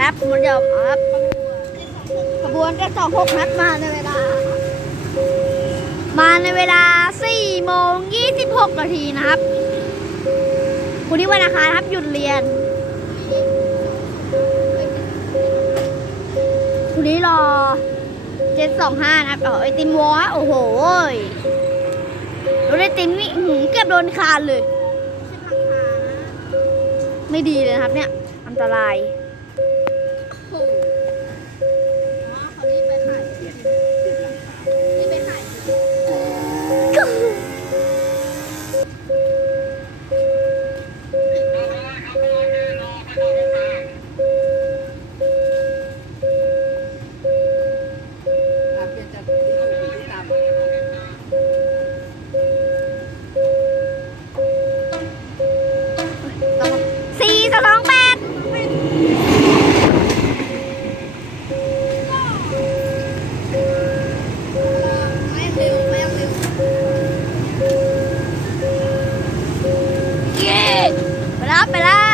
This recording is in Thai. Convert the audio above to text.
รับมันเดียวครับขบวนก็สองหกนัดมาในเวลา มาในเวลา4โมง26นาทีนะครับคุณนี้วันอังคารครับหยุดเรียนคุณนี้รอเจ็ดสองห้านะครับเอไอติมวอโอ้โหรถไอติมนี่หือเกือบโดนคานเลย ไม่ดีเลยครับเนี่ย อันตราย รับไปแล้ว